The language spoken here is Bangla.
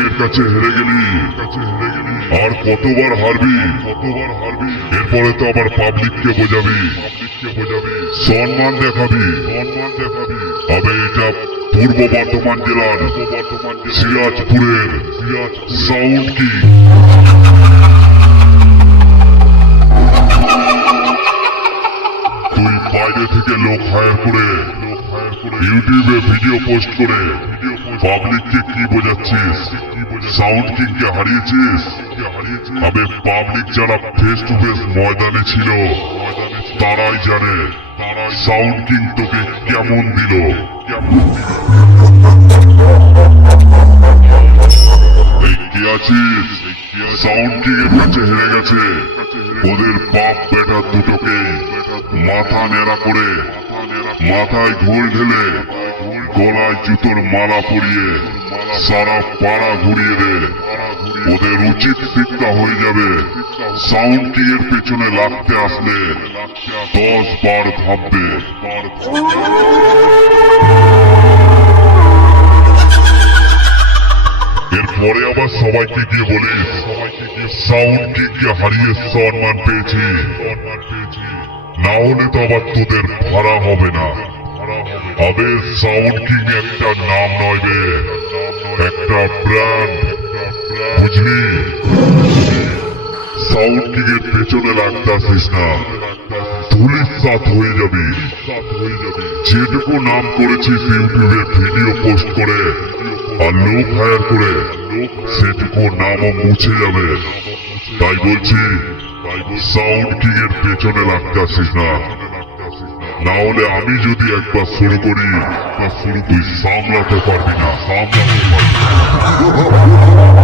এর কাছে হেরে গেলি। আর কতবার হারবি? কতবার হারবি এরপরে তো আবার পাবলিককে বোঝাবি। সম্মান দেখাবি। সম্মান দেখাবি তবে এটা পূর্ব বর্ধমান জেলার সিরাজপুরের সাউন্ড কি? বাইরে থেকে লোক হায়ার করে ইউটিউবে ভিডিও পোস্ট করে পাবলিককে কি বোঝাচ্ছিস? সাউন্ড কিংকে হারিয়েছিস? তবে পাবলিক যারা ফেস টু ফেস ময়দানে ছিল, তারাই জানে সাউন্ড কিং তোকে কেমন দিল। এই কে আছিস? সাউন্ড কিং এর কাছে হেরে গেছে। ওদের বাপ বেটা দুটোকে মাথা নেড়া করে, মাথায় ঘুল ঢেলে, গলায় জুতোর মালা পরিয়ে সারা পাড়া ঘুরিয়ে দে। ওদের উচিত শিক্ষা হয়ে যাবে। সাউন্ড কিং এর পেছনে লাগতে আসলে? দশ বার ভাববে। এরপরে আবার সবাইকে গিয়ে বলিস সাউন্ড কিংকে হারিয়ে সম্মান পেয়েছি। না হলে তো আবার তোদের ভাড়া হবে না। আবে সাউন্ড কিং একটা নাম নয় বে। একটা ব্র্যান্ড বুঝলি? সাউন্ড কিং এর পেছনে লাগতে আসিস না। ধুলির সাথ হয়ে যাবি। যেটুকু নাম করেছিস ইউটিউবে ভিডিও পোস্ট করে, আর লোক হায়ার করে সেটুকু নামও মুছে যাবে তাই বলছি সাউন্ড কিং এর পেছনে লাগতে আসিস না না হলে আমি যদি একবার শুরু করি তুই সামলাতে পারবি না, সামলাতে পারবি না।